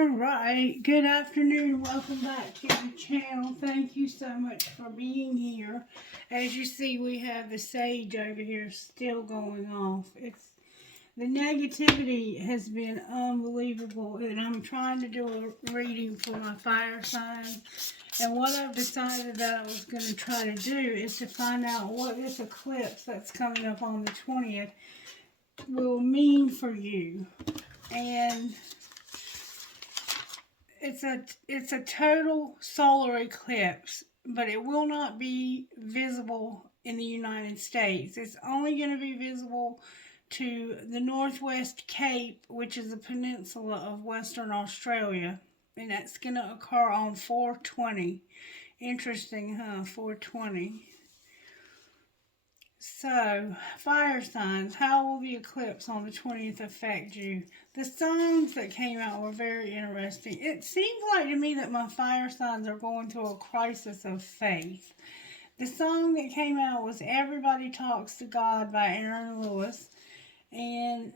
Alright, good afternoon. Welcome back to the channel. Thank you so much for being here. As you see, we have the sage over here still going off. The negativity has been unbelievable, and I'm trying to do a reading for my fire sign. And what I've decided that I was going to try to do is to find out what this eclipse that's coming up on the 20th will mean for you. And it's a total solar eclipse, but it will not be visible in the United States. It's only going to be visible to the Northwest Cape, which is a peninsula of Western Australia, and that's going to occur on 4/20. Interesting, huh? 4/20. So, fire signs, how will the eclipse on the 20th affect you? The songs that came out were very interesting. It seems like to me that my fire signs are going through a crisis of faith. The song that came out was Everybody Talks to God by Aaron Lewis. And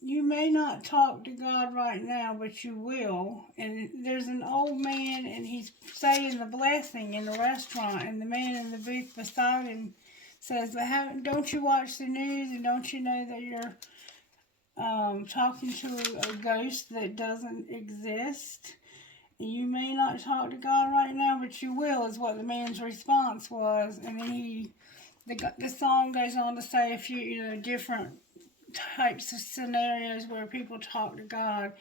you may not talk to God right now, but you will. And there's an old man, and he's saying the blessing in the restaurant, and the man in the booth beside him says, don't you watch the news, and don't you know that you're talking to a ghost that doesn't exist? You may not talk to God right now, but you will, is what the man's response was. And then the song goes on to say a few, different types of scenarios where people talk to God.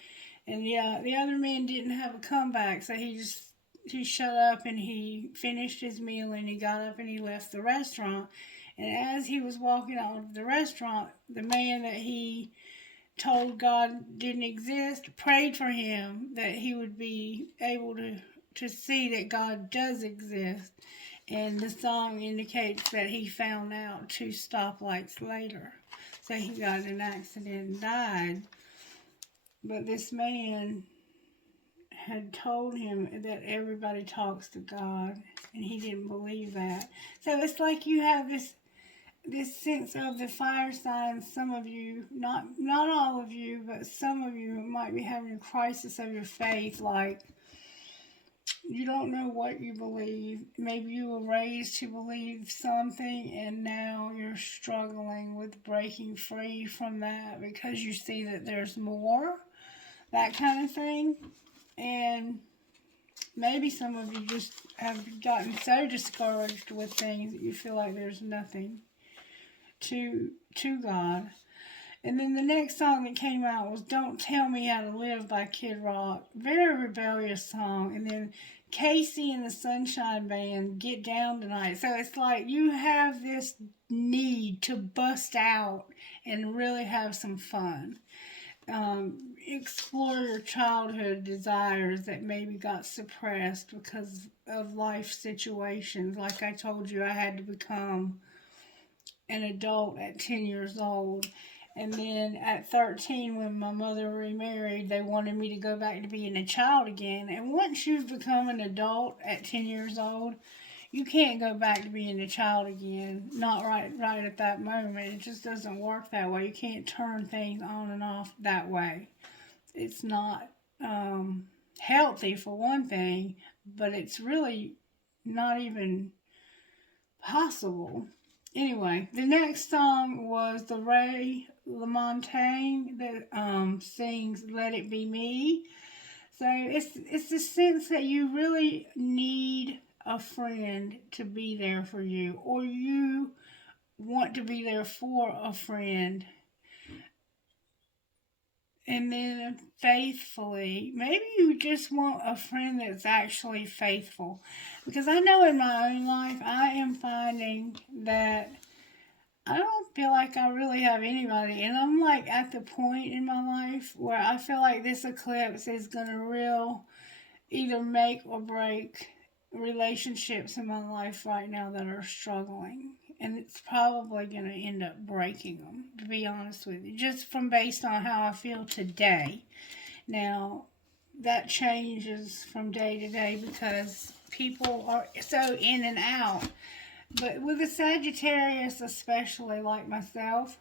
And the other man didn't have a comeback, so he shut up and he finished his meal and he got up and he left the restaurant. And as he was walking out of the restaurant, the man that he told God didn't exist prayed for him that he would be able to see that God does exist. And the song indicates that he found out 2 stoplights later. So he got in an accident and died. But this man had told him that everybody talks to God, and he didn't believe that. So it's like you have this sense of the fire signs. Some of you, not all of you, but some of you might be having a crisis of your faith, like you don't know what you believe. Maybe you were raised to believe something, and now you're struggling with breaking free from that because you see that there's more, that kind of thing. And maybe some of you just have gotten so discouraged with things that you feel like there's nothing to God. And then the next song that came out was Don't Tell Me How to Live by Kid Rock. Very rebellious song. And then Casey and the Sunshine Band, Get Down Tonight. So it's like you have this need to bust out and really have some fun. Explore your childhood desires that maybe got suppressed because of life situations. Like I told you, I had to become an adult at 10 years old. And then at 13, when my mother remarried, they wanted me to go back to being a child again. And once you've become an adult at 10 years old, you can't go back to being a child again. Not right at that moment. It just doesn't work that way. You can't turn things on and off that way. It's not healthy for one thing, but it's really not even possible. Anyway, the next song was the Ray LaMontagne that sings Let It Be Me. So it's the sense that you really need a friend to be there for you, or you want to be there for a friend. And then faithfully, maybe you just want a friend that's actually faithful. Because I know in my own life, I am finding that I don't feel like I really have anybody. And I'm like at the point in my life where I feel like this eclipse is going to either make or break relationships in my life right now that are struggling. And it's probably going to end up breaking them, to be honest with you, just from based on how I feel today. Now, that changes from day to day because people are so in and out. But with a Sagittarius, especially like myself,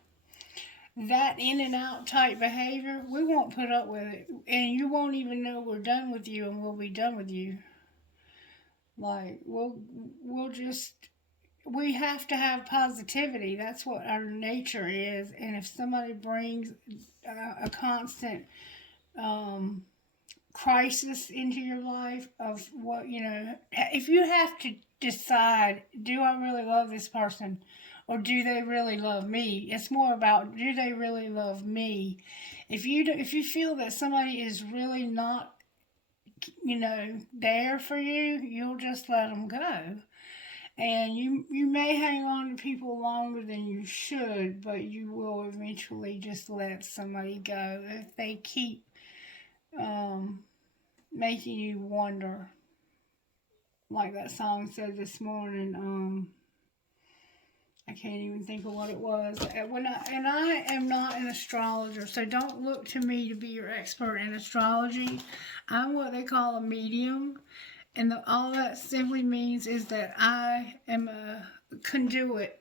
that in and out type behavior, we won't put up with it. And you won't even know we're done with you and we'll be done with you. Like, we'll just, we have to have positivity. That's what our nature is. And if somebody brings a constant um, crisis into your life of what, if you have to decide, do I really love this person or do they really love me? It's more about, do they really love me? If you feel that somebody is really not, there for you, you'll just let them go. And you may hang on to people longer than you should, but you will eventually just let somebody go if they keep um, making you wonder. Like that song said this morning, I can't even think of what it was. And I am not an astrologer, so don't look to me to be your expert in astrology. I'm what they call a medium, and all that simply means is that I am a conduit,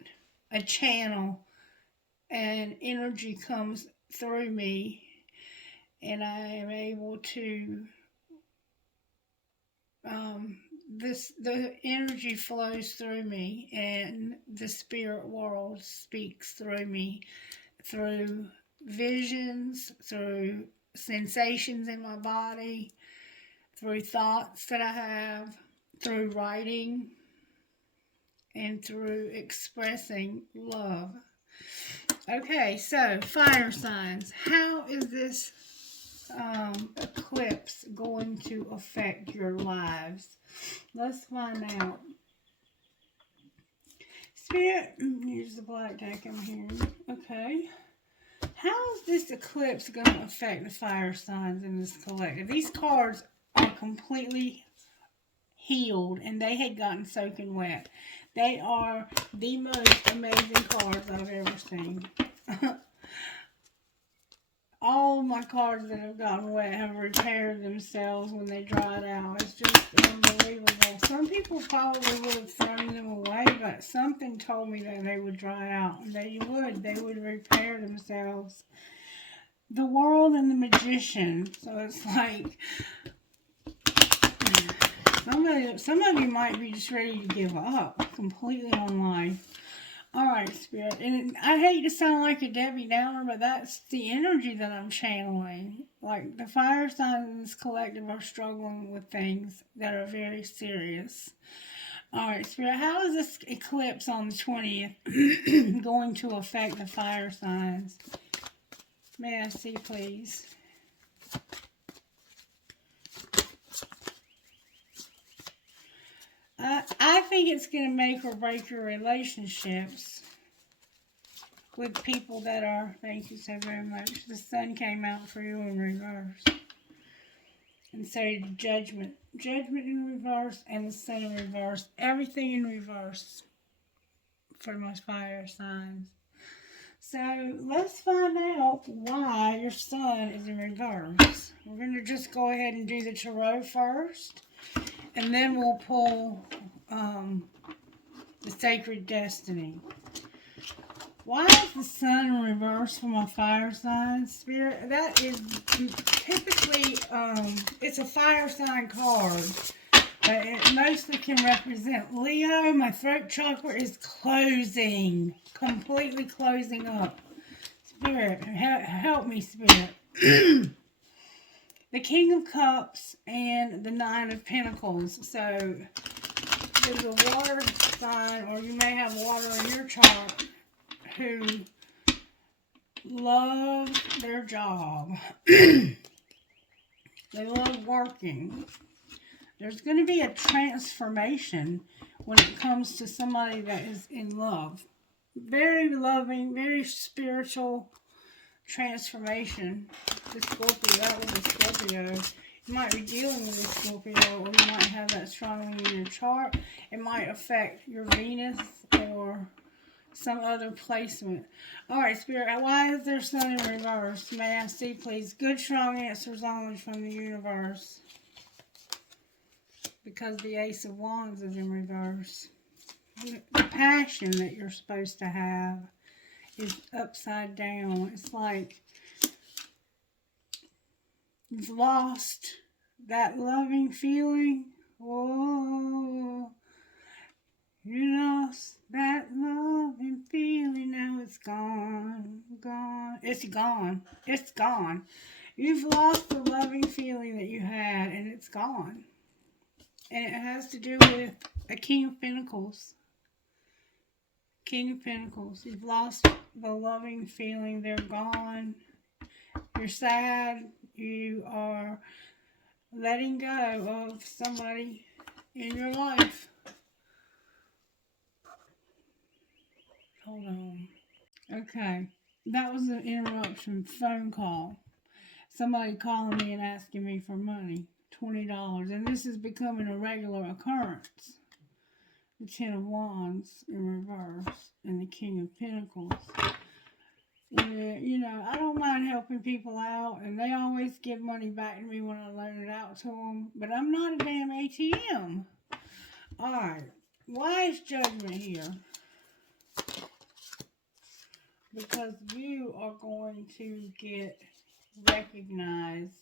a channel, and energy comes through me, and I am able to um, the energy flows through me, and the spirit world speaks through me, through visions, through sensations in my body, through thoughts that I have, through writing, and through expressing love. Okay, so fire signs. How is this eclipse going to affect your lives? Let's find out. Spirit, here's the black deck I'm hearing. Okay. How is this eclipse going to affect the fire signs in this collective? These cards are completely healed and they had gotten soaking wet. They are the most amazing cards I've ever seen. All of my cards that have gotten wet have repaired themselves when they dried out. It's just unbelievable. Some people probably would have thrown them away, but something told me that they would dry out. They would repair themselves. The World and the Magician. So it's like some of you might be just ready to give up completely on life. Alright, Spirit. And I hate to sound like a Debbie Downer, but that's the energy that I'm channeling. Like, the fire signs in this collective are struggling with things that are very serious. Alright, Spirit, how is this eclipse on the 20th going to affect the fire signs? May I see, please? I think it's going to make or break your relationships with people that are, thank you so very much. The sun came out for you in reverse. And so judgment. Judgment in reverse and the sun in reverse. Everything in reverse for my fire signs. So let's find out why your sun is in reverse. We're going to just go ahead and do the tarot first. And then we'll pull the Sacred Destiny. Why is the sun in reverse for my fire sign, Spirit? That is typically, it's a fire sign card. But it mostly can represent Leo. My throat chakra is closing. Completely closing up. Spirit, help me, Spirit. The King of Cups and the Nine of Pentacles. So, there's a water sign, or you may have water in your chart, who love their job. They love working. There's going to be a transformation when it comes to somebody that is in love. Very loving, very spiritual transformation. The Scorpio, that was a Scorpio. You might be dealing with a Scorpio, or you might have that strongly in your chart. It might affect your Venus or some other placement. Alright, Spirit, why is there sun in reverse? May I see, please? Good, strong answers only from the universe. Because the Ace of Wands is in reverse. The passion that you're supposed to have is upside down. It's like you've lost that loving feeling. Oh, you lost that loving feeling. Now it's gone, gone. It's gone. It's gone. You've lost the loving feeling that you had, and it's gone. And it has to do with a King of Pentacles. King of Pentacles. You've lost the loving feeling. They're gone. You're sad. You are letting go of somebody in your life. Hold on. Okay. That was an interruption phone call. Somebody calling me and asking me for money. $20. And this is becoming a regular occurrence. The Ten of Wands in reverse and the King of Pentacles. Yeah, you know, I don't mind helping people out, and they always give money back to me when I loan it out to them, but I'm not a damn ATM. Alright, why is Judgment here? Because you are going to get recognized.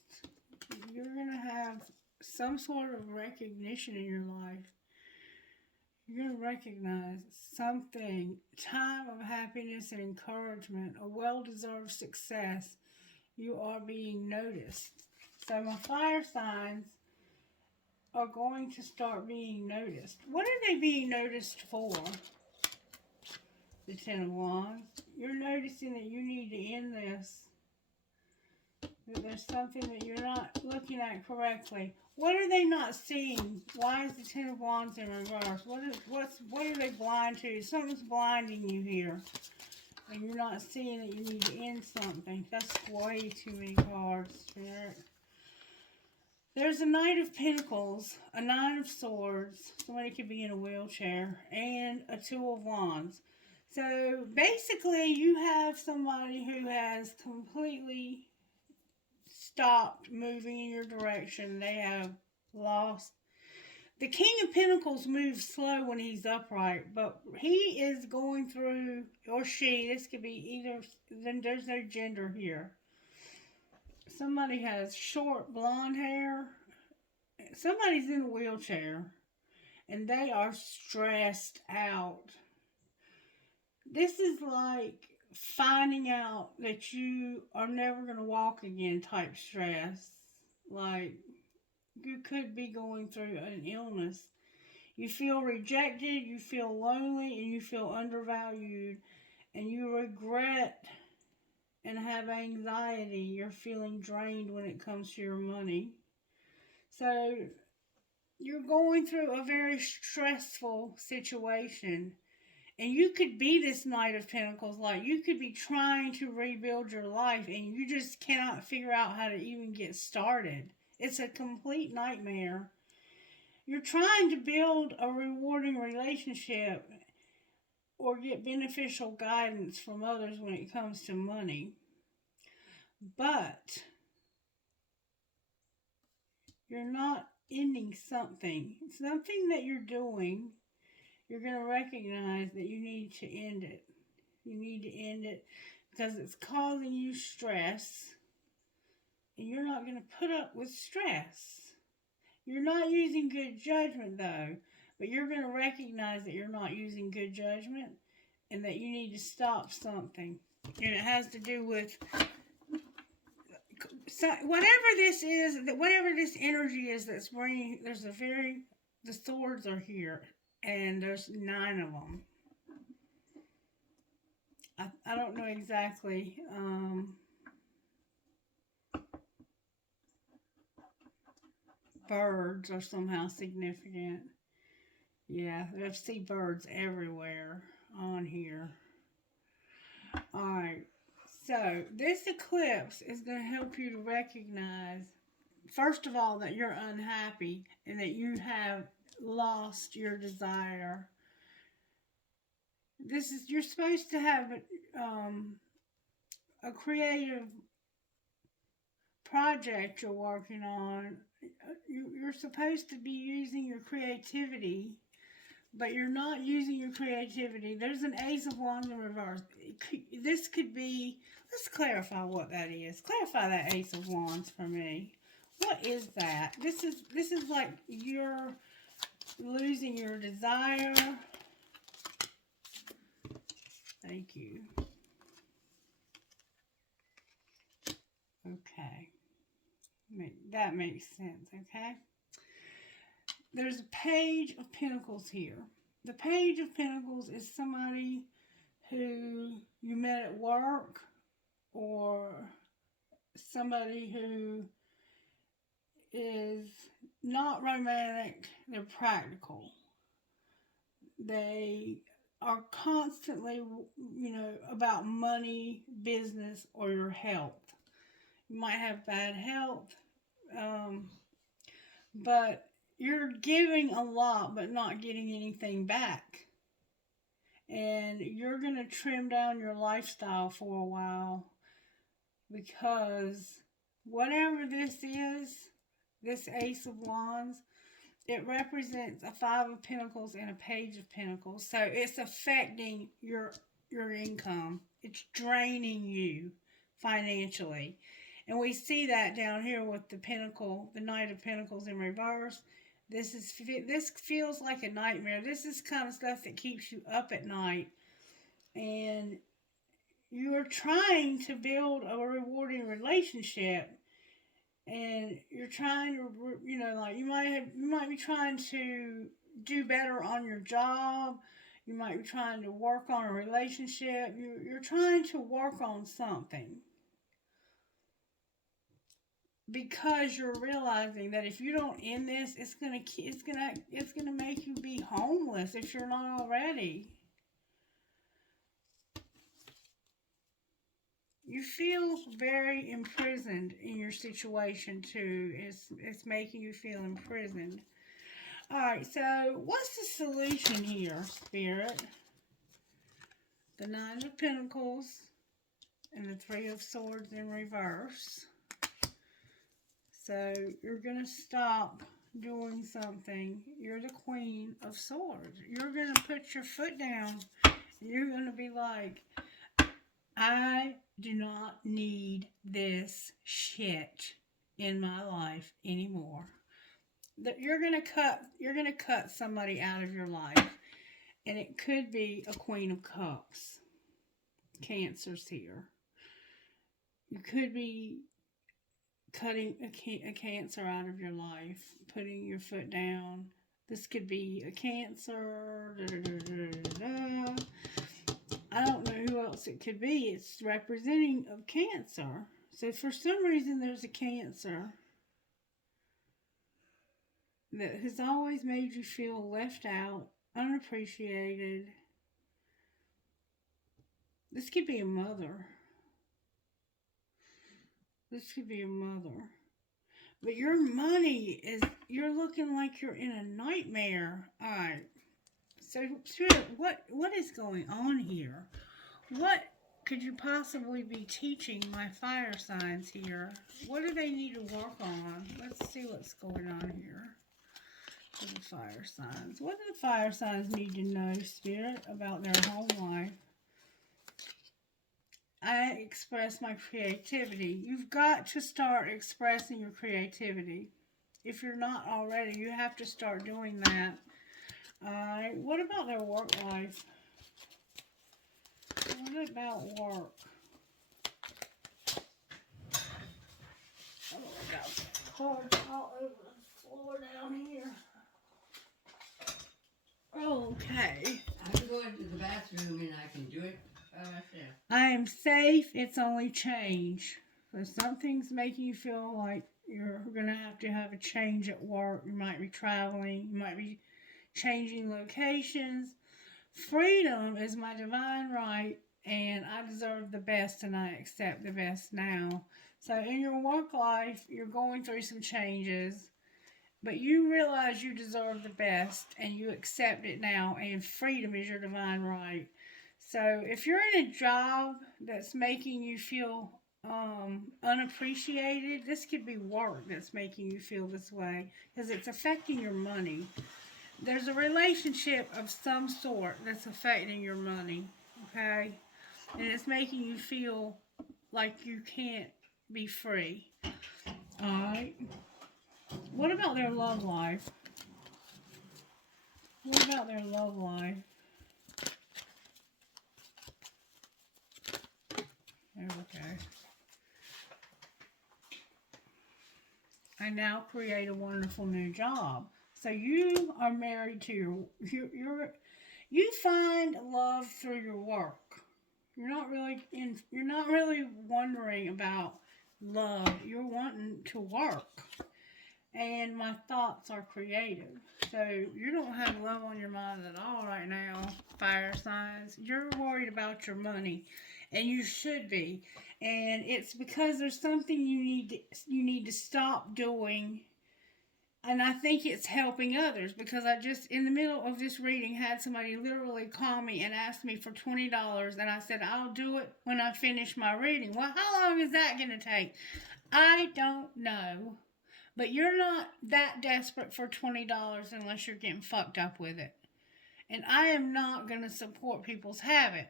You're going to have some sort of recognition in your life. You're going to recognize something, time of happiness and encouragement, a well-deserved success. You are being noticed. So my fire signs are going to start being noticed. What are they being noticed for? The Ten of Wands. You're noticing that you need to end this. That there's something that you're not looking at correctly. What are they not seeing? Why is the Ten of Wands in reverse? What are they blind to? Something's blinding you here. And you're not seeing that you need to end something. That's way too many cards, Spirit. There's a Knight of Pentacles, a Nine of Swords. Somebody could be in a wheelchair. And a Two of Wands. So basically you have somebody who has completely stopped moving in your direction. They have lost. The King of Pentacles moves slow when he's upright, but he is going through, or she, this could be either, then there's no gender here. Somebody has short blonde hair. Somebody's in a wheelchair, and they are stressed out. This is like finding out that you are never going to walk again type stress. Like, you could be going through an illness. You feel rejected, you feel lonely, and you feel undervalued, and you regret and have anxiety. You're feeling drained when it comes to your money. So, you're going through a very stressful situation. And you could be this Knight of Pentacles, like you could be trying to rebuild your life and you just cannot figure out how to even get started. It's a complete nightmare. You're trying to build a rewarding relationship or get beneficial guidance from others when it comes to money. But you're not ending something. Something that you're doing, you're going to recognize that you need to end it. You need to end it because it's causing you stress. And you're not going to put up with stress. You're not using good judgment though. But you're going to recognize that you're not using good judgment. And that you need to stop something. And it has to do with whatever this is, whatever this energy is that's bringing, the swords are here. And there's 9 of them. I don't know exactly. Birds are somehow significant. Yeah, I see birds everywhere on here. Alright, so this eclipse is going to help you to recognize, first of all, that you're unhappy and that you have lost your desire. You're supposed to have a creative project you're working on. You're supposed to be using your creativity but you're not using your creativity. There's an Ace of Wands in reverse. This could be, let's clarify what that is. Clarify that Ace of Wands for me. What is that? This is like you're losing your desire. Thank you. Okay. That makes sense, okay? There's a Page of Pentacles here. The Page of Pentacles is somebody who you met at work, or somebody who is not romantic, they're practical. They are constantly, about money, business, or your health. You might have bad health, but you're giving a lot but not getting anything back. And you're going to trim down your lifestyle for a while, because whatever this is, this Ace of Wands, it represents a Five of Pentacles and a Page of Pentacles. So it's affecting your income. It's draining you financially. And we see that down here with the Pentacle, the Knight of Pentacles in reverse. This feels like a nightmare. This is kind of stuff that keeps you up at night. And you are trying to build a rewarding relationship. And you're trying to, you might be trying to do better on your job. You might be trying to work on a relationship. You're trying to work on something, because you're realizing that if you don't end this, it's gonna make you be homeless if you're not already. You feel very imprisoned in your situation too. It's making you feel imprisoned. Alright, so what's the solution here, Spirit? The Nine of Pentacles and the Three of Swords in reverse. So you're going to stop doing something. You're the Queen of Swords. You're going to put your foot down. You're going to be like, I do not need this shit in my life anymore. You're going to cut somebody out of your life. And it could be a Queen of Cups. Cancer's here. You could be cutting a Cancer out of your life, putting your foot down. This could be a Cancer. I don't know who else it could be. It's representing of Cancer. So for some reason there's a Cancer that has always made you feel left out, unappreciated. This could be a mother. This could be a mother. But your money you're looking like you're in a nightmare. Alright. So, Spirit, what is going on here? What could you possibly be teaching my fire signs here? What do they need to work on? Let's see what's going on here for the fire signs. What do the fire signs need to know, Spirit, about their home life? I express my creativity. You've got to start expressing your creativity. If you're not already, you have to start doing that. Alright, what about their work life? What about work? Oh, I got cards all over the floor down here. Okay. I can go into the bathroom and I can do it by myself. I am safe. It's only change. So something's making you feel like you're going to have a change at work. You might be traveling. You might be changing locations. Freedom is my divine right, and I deserve the best, and I accept the best now. So in your work life, you're going through some changes, but you realize you deserve the best, and you accept it now, and freedom is your divine right. So if you're in a job that's making you feel unappreciated, this could be work that's making you feel this way, because it's affecting your money. There's a relationship of some sort that's affecting your money, okay? And it's making you feel like you can't be free. Alright. What about their love life? What about their love life? There we go. I now create a wonderful new job. So you are married to you find love through your work. You're not really wondering about love. You're wanting to work. And my thoughts are creative. So you don't have love on your mind at all right now, fire signs. You're worried about your money, and you should be. And it's because there's something you need to stop doing. And I think it's helping others, because I just, in the middle of this reading, had somebody literally call me and ask me for $20. And I said, I'll do it when I finish my reading. Well, how long is that going to take? I don't know. But you're not that desperate for $20 unless you're getting fucked up with it. And I am not going to support people's habit.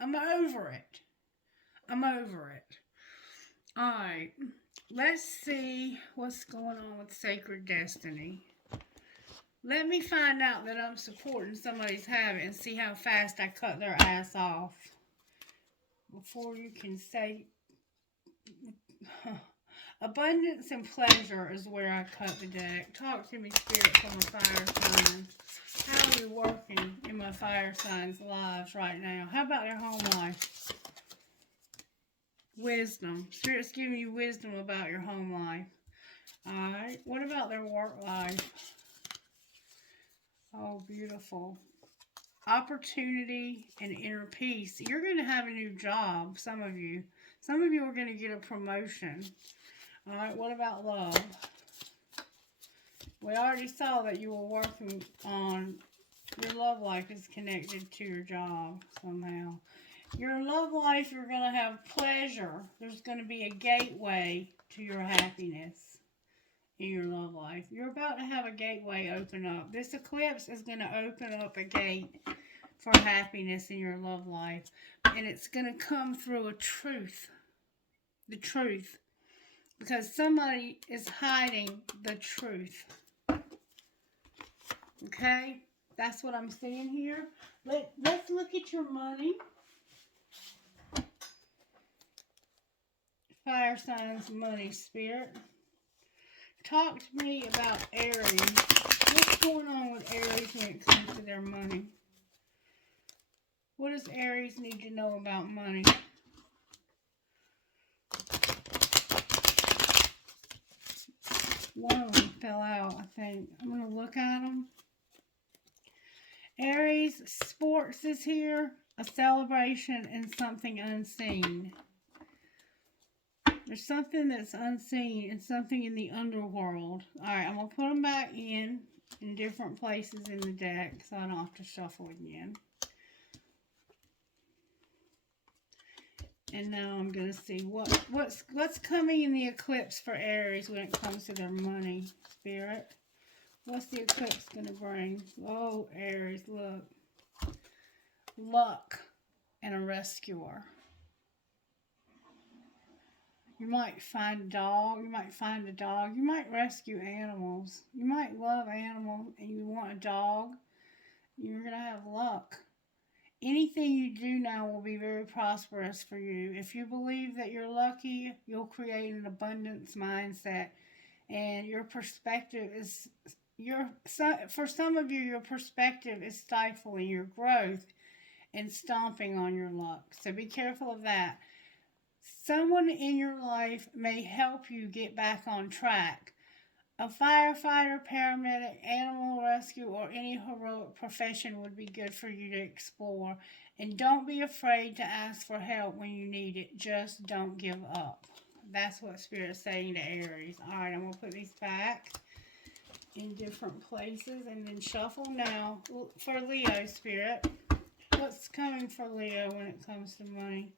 I'm over it. I'm over it. Alright. Let's see what's going on with Sacred Destiny. Let me find out that I'm supporting somebody's habit and see how fast I cut their ass off. Before you can say... Abundance and pleasure is where I cut the deck. Talk to me, Spirit, from a fire sign. How are you working in my fire signs' lives right now? How about their home life? Wisdom. Spirit's giving you wisdom about your home life. Alright. What about their work life? Oh, beautiful. Opportunity and inner peace. You're going to have a new job, some of you. Some of you are going to get a promotion. Alright, what about love? We already saw that you were working on your love life is connected to your job somehow. Your love life, you're going to have pleasure. There's going to be a gateway to your happiness in your love life. You're about to have a gateway open up. This eclipse is going to open up a gate for happiness in your love life. And it's going to come through a truth. The truth. Because somebody is hiding the truth. Okay? That's what I'm seeing here. Let's look at your money. Fire signs, money, Spirit. Talk to me about Aries. What's going on with Aries when it comes to their money? What does Aries need to know about money? One of them fell out, I think. I'm going to look at them. Aries, sports is here. A celebration and something unseen. There's something that's unseen and something in the underworld. Alright, I'm going to put them back in different places in the deck so I don't have to shuffle again. And now I'm going to see what's coming in the eclipse for Aries when it comes to their money, Spirit. What's the eclipse going to bring? Oh, Aries, look. Luck and a rescuer. You might find a dog. You might find a dog. You might rescue animals. You might love animals and you want a dog. You're going to have luck. Anything you do now will be very prosperous for you. If you believe that you're lucky, you'll create an abundance mindset. And your perspective is, for some of you, your perspective is stifling your growth and stomping on your luck. So be careful of that. Someone in your life may help you get back on track. A firefighter, paramedic, animal rescue, or any heroic profession would be good for you to explore. And don't be afraid to ask for help when you need it. Just don't give up. That's what Spirit's saying to Aries. Alright, I'm going to put these back in different places and then shuffle now. For Leo, Spirit, what's coming for Leo when it comes to money?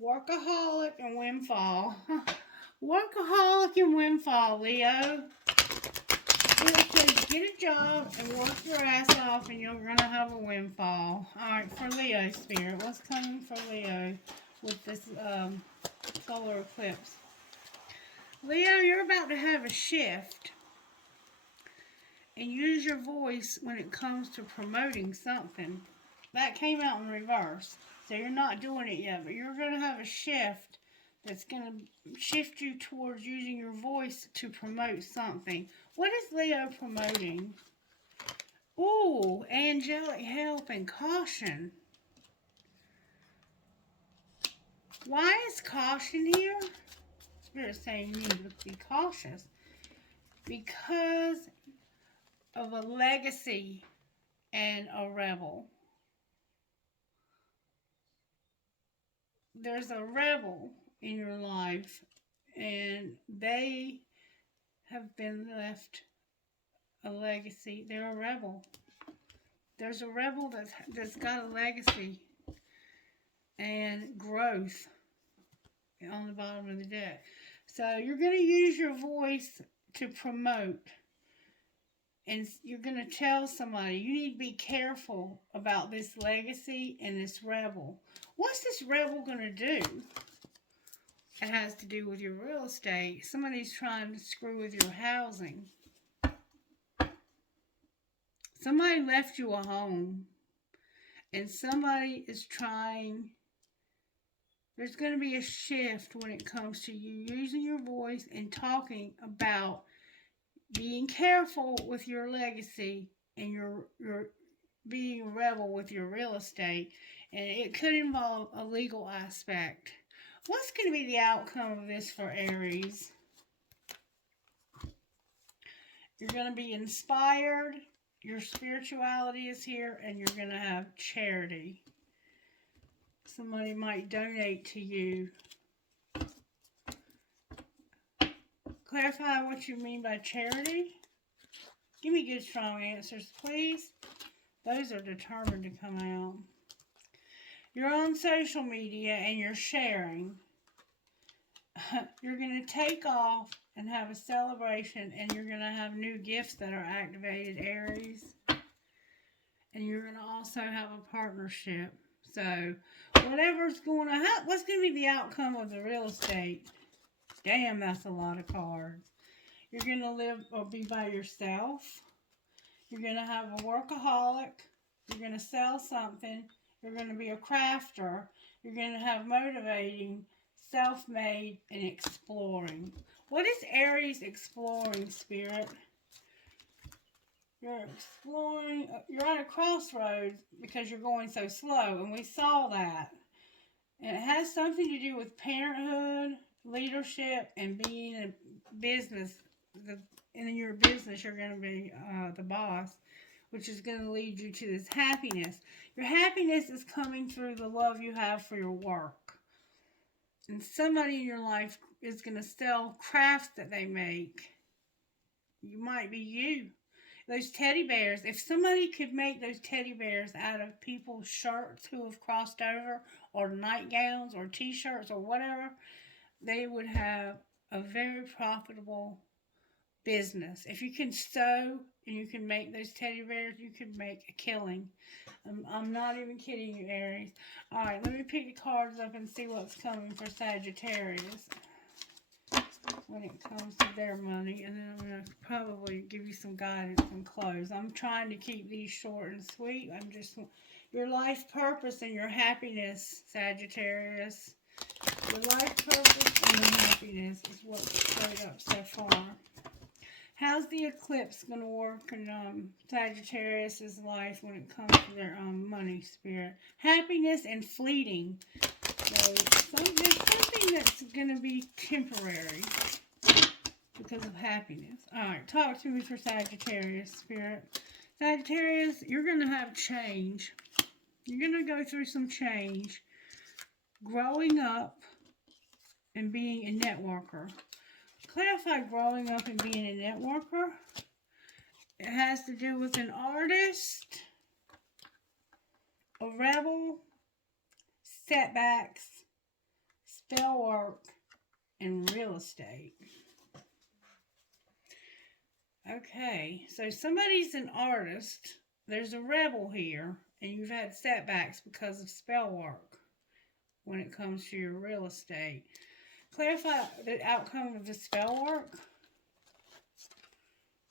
Workaholic and windfall. Workaholic and windfall, Leo. Spirit says Get a job and work your ass off and you're going to have a windfall. Alright, for Leo Spirit, what's coming for Leo with this solar eclipse? Leo, you're about to have a shift. And use your voice when it comes to promoting something. That came out in reverse. So you're not doing it yet, but you're going to have a shift that's going to shift you towards using your voice to promote something. What is Leo promoting? Ooh, angelic help and caution. Why is caution here? Spirit's saying you need to be cautious. Because of a legacy and a rebel. There's a rebel in your life, and they have been left a legacy. They're a rebel. There's a rebel that's got a legacy and growth on the bottom of the deck. So you're going to use your voice to promote. And you're going to tell somebody, you need to be careful about this legacy and this rebel. What's this rebel going to do? It has to do with your real estate. Somebody's trying to screw with your housing. Somebody left you a home. And somebody is trying. There's going to be a shift when it comes to you using your voice and talking about being careful with your legacy and your being a rebel with your real estate. And it could involve a legal aspect. What's going to be the outcome of this for Aries? You're going to be inspired. Your spirituality is here. And you're going to have charity. Somebody might donate to you. Clarify what you mean by charity. Give me good, strong answers, please. Those are determined to come out. You're on social media and you're sharing. You're going to take off and have a celebration, and you're going to have new gifts that are activated, Aries. And you're going to also have a partnership. So, whatever's going to happen, what's going to be the outcome of the real estate? Damn, that's a lot of cards. You're going to live or be by yourself. You're going to have a workaholic. You're going to sell something. You're going to be a crafter. You're going to have motivating, self-made, and exploring. What is Aries exploring, Spirit? You're exploring. You're at a crossroads because you're going so slow, and we saw that. And it has something to do with parenthood, leadership, and being a business. In your business, you're going to be the boss, which is going to lead you to this happiness. Your happiness is coming through the love you have for your work. And somebody in your life is going to sell crafts that they make. You might be you. Those teddy bears, if somebody could make those teddy bears out of people's shirts who have crossed over, or nightgowns, or t-shirts, or whatever, they would have a very profitable business. If you can sew and you can make those teddy bears, you can make a killing. I'm not even kidding you, Aries. Alright, let me pick the cards up and see what's coming for Sagittarius when it comes to their money. And then I'm going to probably give you some guidance and close. I'm trying to keep these short and sweet. Your life purpose and your happiness, Sagittarius. Your life purpose and your happiness is what's showed up so far. How's the eclipse going to work in Sagittarius' life when it comes to their money, Spirit? Happiness and fleeting. So there's something that's going to be temporary because of happiness. Alright, talk to me for Sagittarius, Spirit. Sagittarius, you're going to have change. You're going to go through some change. Growing up and being a networker. Clarify growing up and being a networker. It has to do with an artist, a rebel, setbacks, spell work, and real estate. Okay, so somebody's an artist. There's a rebel here, and you've had setbacks because of spell work when it comes to your real estate. Clarify the outcome of the spell work.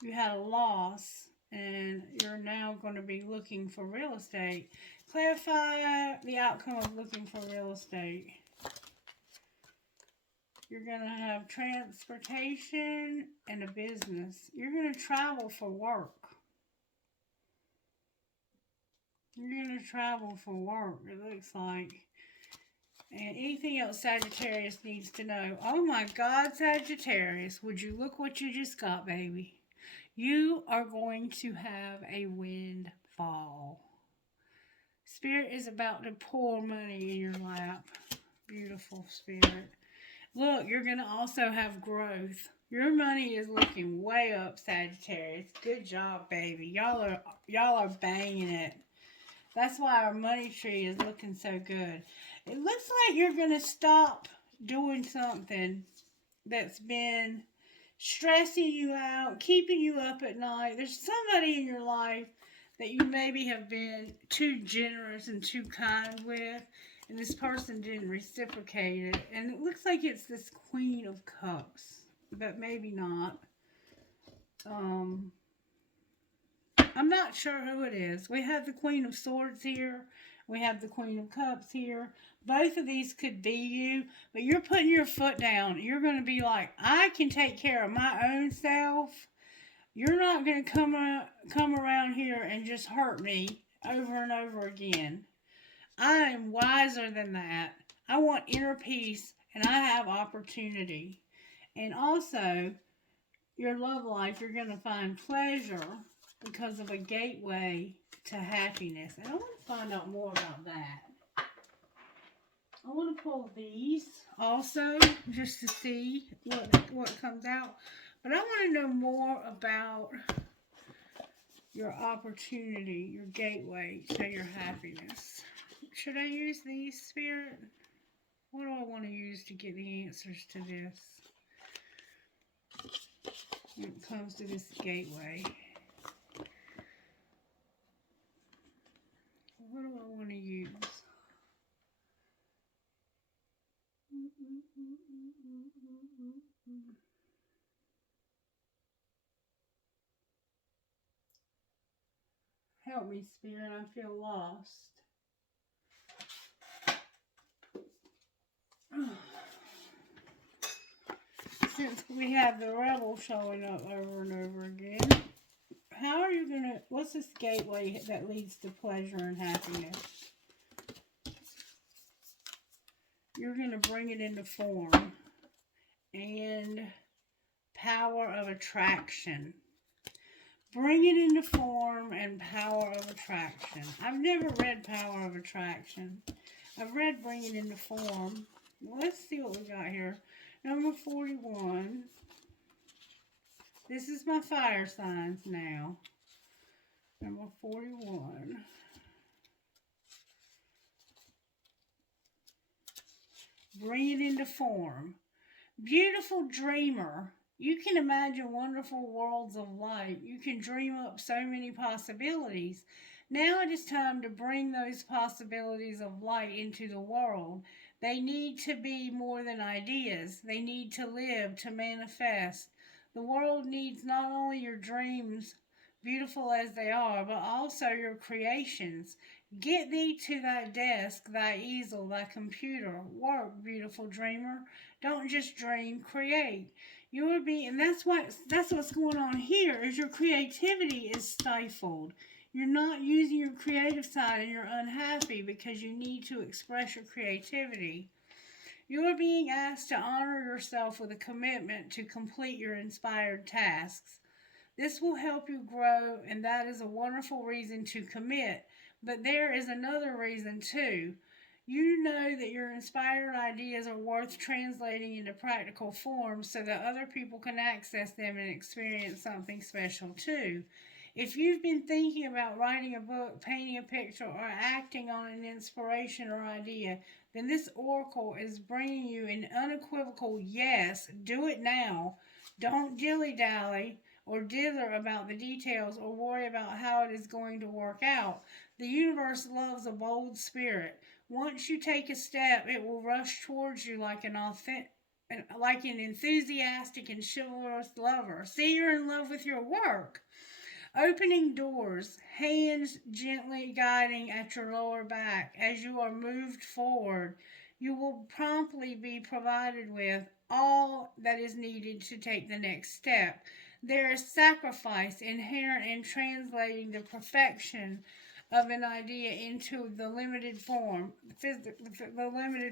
You had a loss, and you're now going to be looking for real estate. Clarify the outcome of looking for real estate. You're going to have transportation and a business. You're going to travel for work. You're going to travel for work, it looks like. And anything else Sagittarius needs to know. Oh my God, Sagittarius, would you look what you just got, baby? You are going to have a windfall. Spirit is about to pour money in your lap. Beautiful, Spirit. Look, you're going to also have growth. Your money is looking way up, Sagittarius. Good job, baby. Y'all are banging it. That's why our money tree is looking so good. It looks like you're going to stop doing something that's been stressing you out, keeping you up at night. There's somebody in your life that you maybe have been too generous and too kind with, and this person didn't reciprocate it. And it looks like it's this Queen of Cups, but maybe not. I'm not sure who it is. We have the Queen of Swords here. We have the Queen of Cups here. Both of these could be you, but you're putting your foot down. You're going to be like, I can take care of my own self. You're not going to come around here and just hurt me over and over again. I am wiser than that. I want inner peace, and I have opportunity. And also, your love life, you're going to find pleasure because of a gateway to happiness. And I want to find out more about that. I want to pull these also just to see what comes out. But I want to know more about your opportunity, your gateway to your happiness. Should I use these, Spirit? What do I want to use to get the answers to this when it comes to this gateway? What do I want to use? Help me, Spirit. I feel lost. Since we have the rebel showing up over and over again, how are you going to, what's this gateway that leads to pleasure and happiness? You're going to bring it into form and power of attraction. Bring it into form and power of attraction. I've never read power of attraction. I've read bring it into form. Well, let's see what we got here. Number 41. This is my fire signs now. Number 41. Bring it into form. Beautiful dreamer. You can imagine wonderful worlds of light. You can dream up so many possibilities. Now it is time to bring those possibilities of light into the world. They need to be more than ideas. They need to live, to manifest. The world needs not only your dreams, beautiful as they are, but also your creations. Get thee to thy desk, thy easel, thy computer. Work, beautiful dreamer. Don't just dream, create. You are being, and that's what's going on here, is your creativity is stifled. You're not using your creative side and you're unhappy because you need to express your creativity. You are being asked to honor yourself with a commitment to complete your inspired tasks. This will help you grow, and that is a wonderful reason to commit. But there is another reason too. You know that your inspired ideas are worth translating into practical form so that other people can access them and experience something special too. If you've been thinking about writing a book, painting a picture, or acting on an inspiration or idea, then this oracle is bringing you an unequivocal yes. Do it now. Don't dilly-dally or dither about the details or worry about how it is going to work out. The universe loves a bold spirit. Once you take a step, it will rush towards you like an enthusiastic and chivalrous lover. See, you're in love with your work. Opening doors, hands gently guiding at your lower back as you are moved forward. You will promptly be provided with all that is needed to take the next step. There is sacrifice inherent in translating the perfection of an idea into the limited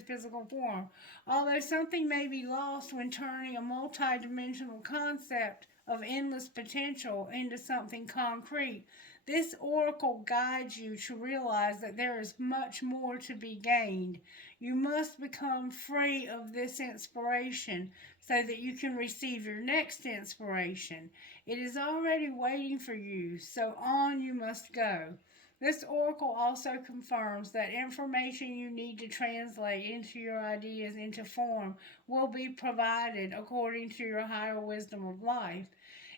physical form. Although something may be lost when turning a multidimensional concept of endless potential into something concrete, this oracle guides you to realize that there is much more to be gained. You must become free of this inspiration so that you can receive your next inspiration. It is already waiting for you, so on you must go. This oracle also confirms that information you need to translate into your ideas into form will be provided according to your higher wisdom of life.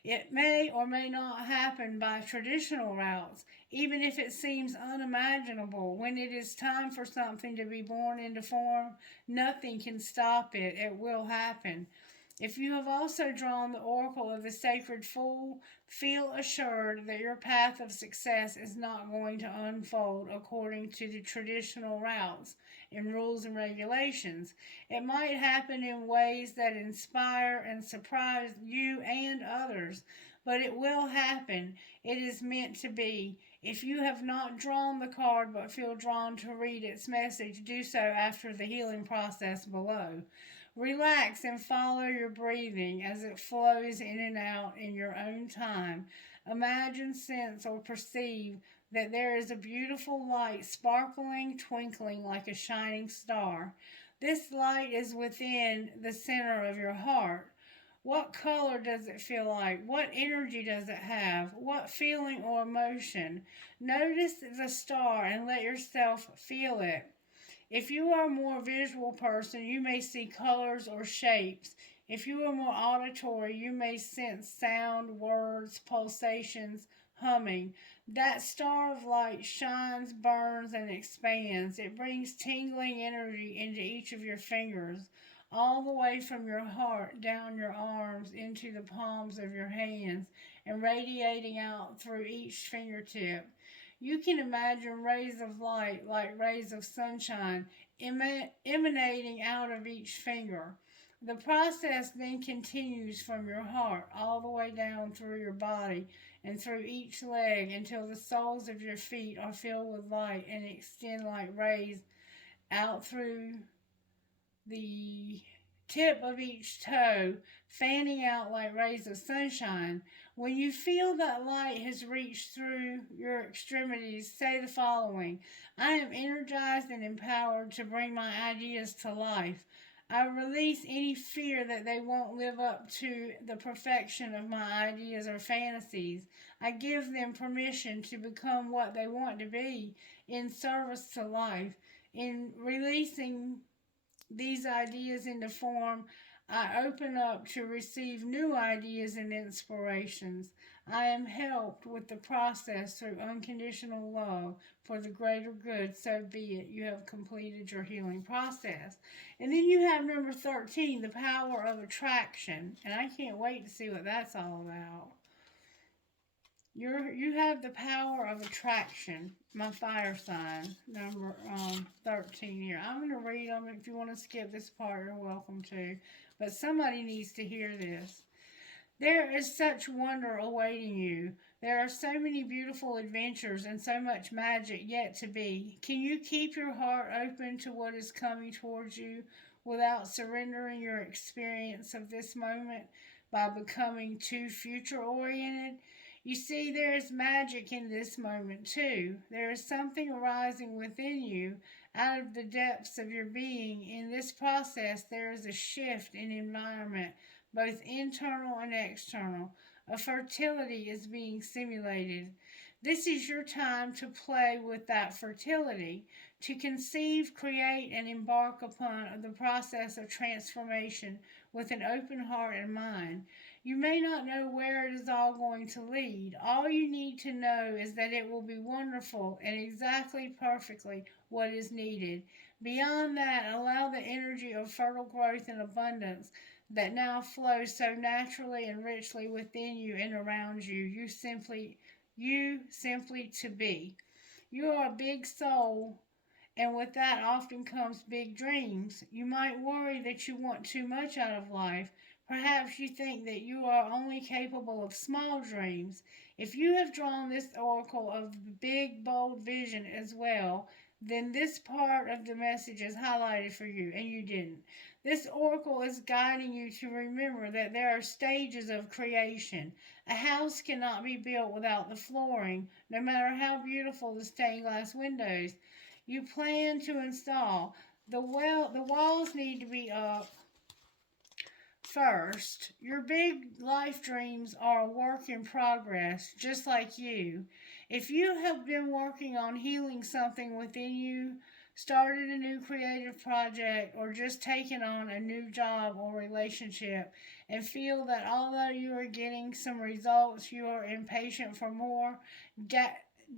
It may or may not happen by traditional routes, even if it seems unimaginable. When it is time for something to be born into form, nothing can stop it. It will happen. If you have also drawn the oracle of the sacred fool, feel assured that your path of success is not going to unfold according to the traditional routes and rules and regulations. It might happen in ways that inspire and surprise you and others, but it will happen. It is meant to be. If you have not drawn the card but feel drawn to read its message, do so after the healing process below. Relax and follow your breathing as it flows in and out in your own time. Imagine, sense, or perceive that there is a beautiful light sparkling, twinkling like a shining star. This light is within the center of your heart. What color does it feel like? What energy does it have? What feeling or emotion? Notice the star and let yourself feel it. If you are a more visual person, you may see colors or shapes. If you are more auditory, you may sense sound, words, pulsations, humming. That star of light shines, burns, and expands. It brings tingling energy into each of your fingers, all the way from your heart down your arms into the palms of your hands, and radiating out through each fingertip. You can imagine rays of light, like rays of sunshine, emanating out of each finger. The process then continues from your heart all the way down through your body and through each leg until the soles of your feet are filled with light and extend like rays out through the tip of each toe, fanning out like rays of sunshine. When you feel that light has reached through your extremities, say the following: I am energized and empowered to bring my ideas to life. I release any fear that they won't live up to the perfection of my ideas or fantasies. I give them permission to become what they want to be in service to life. In releasing these ideas into form, I open up to receive new ideas and inspirations. I am helped with the process through unconditional love for the greater good, so be it. You have completed your healing process. And then you have number 13, the power of attraction. And I can't wait to see what that's all about. You have the power of attraction. My fire sign, number 13 here. I'm going to read them. If you want to skip this part, you're welcome to. But somebody needs to hear this. There is such wonder awaiting you. There are so many beautiful adventures and so much magic yet to be. Can you keep your heart open to what is coming towards you without surrendering your experience of this moment by becoming too future oriented? You see, there is magic in this moment too. There is something arising within you out of the depths of your being. In this process, there is a shift in environment, both internal and external. A fertility is being simulated. This is your time to play with that fertility, to conceive, create, and embark upon the process of transformation with an open heart and mind. You may not know where it is all going to lead. All you need to know is that it will be wonderful and exactly perfectly what is needed. Beyond that, allow the energy of fertile growth and abundance that now flows so naturally and richly within you and around you. You simply to be. You are a big soul, and with that often comes big dreams. You might worry that you want too much out of life. Perhaps you think that you are only capable of small dreams. If you have drawn this oracle of big, bold vision as well, then this part of the message is highlighted for you, and you didn't. This oracle is guiding you to remember that there are stages of creation. A house cannot be built without the flooring, no matter how beautiful the stained glass windows you plan to install. The walls need to be up first. Your big life dreams are a work in progress, just like you. If you have been working on healing something within you, started a new creative project, or just taken on a new job or relationship, and feel that although you are getting some results, you are impatient for more,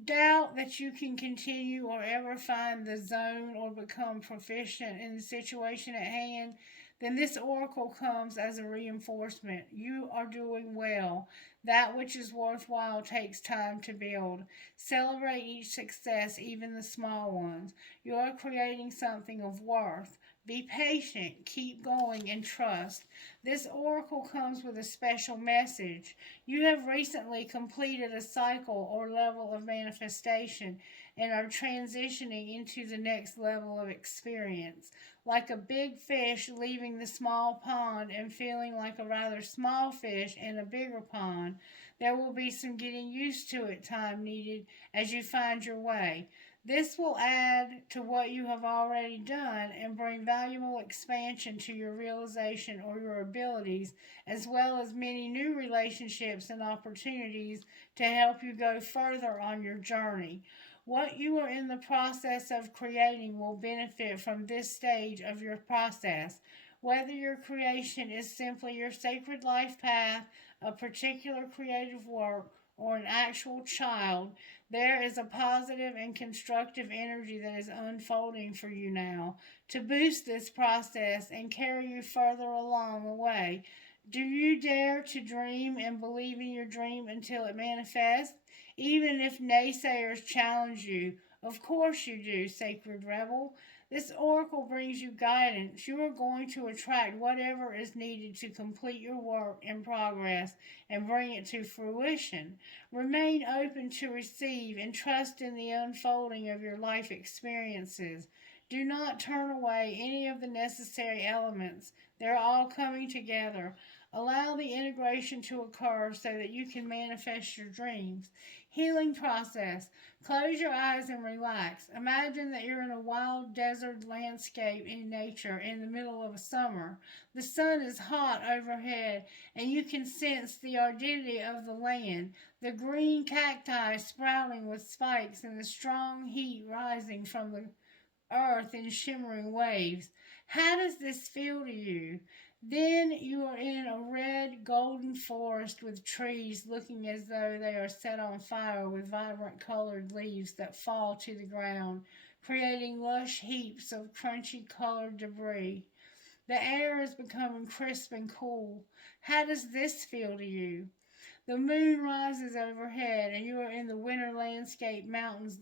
doubt that you can continue or ever find the zone or become proficient in the situation at hand, then this oracle comes as a reinforcement. You are doing well. That which is worthwhile takes time to build. Celebrate each success, even the small ones. You are creating something of worth. Be patient, keep going, and trust. This oracle comes with a special message. You have recently completed a cycle or level of manifestation and are transitioning into the next level of experience. Like a big fish leaving the small pond and feeling like a rather small fish in a bigger pond, there will be some getting used to it time needed as you find your way. This will add to what you have already done and bring valuable expansion to your realization or your abilities, as well as many new relationships and opportunities to help you go further on your journey. What you are in the process of creating will benefit from this stage of your process. Whether your creation is simply your sacred life path, a particular creative work, or an actual child, there is a positive and constructive energy that is unfolding for you now to boost this process and carry you further along the way. Do you dare to dream and believe in your dream until it manifests? Even if naysayers challenge you, of course you do, sacred rebel. This oracle brings you guidance. You are going to attract whatever is needed to complete your work in progress and bring it to fruition. Remain open to receive and trust in the unfolding of your life experiences. Do not turn away any of the necessary elements. They're all coming together. Allow the integration to occur so that you can manifest your dreams. Healing process. Close your eyes and relax. Imagine that you're in a wild desert landscape in nature in the middle of a summer. The sun is hot overhead, and you can sense the aridity of the land, the green cacti sprouting with spikes, and the strong heat rising from the earth in shimmering waves. How does this feel to you? Then you are in a red golden forest with trees looking as though they are set on fire with vibrant colored leaves that fall to the ground, creating lush heaps of crunchy colored debris. The air is becoming crisp and cool. How does this feel to you? The moon rises overhead, and you are in the winter landscape. Mountains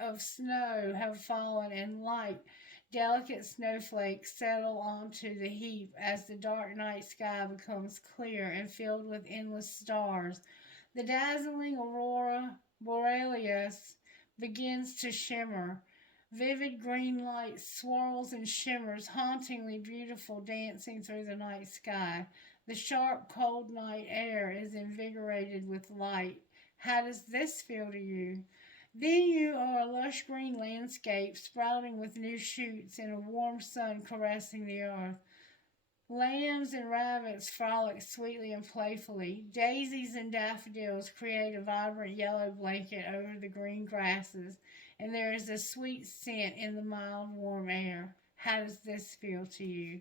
of snow have fallen, and light, delicate snowflakes settle onto the heap as the dark night sky becomes clear and filled with endless stars. The dazzling aurora borealis begins to shimmer. Vivid green light swirls and shimmers, hauntingly beautiful, dancing through the night sky. The sharp, cold night air is invigorated with light. How does this feel to you? Then you are a lush green landscape sprouting with new shoots and a warm sun caressing the earth. Lambs and rabbits frolic sweetly and playfully. Daisies and daffodils create a vibrant yellow blanket over the green grasses, and there is a sweet scent in the mild, warm air. How does this feel to you?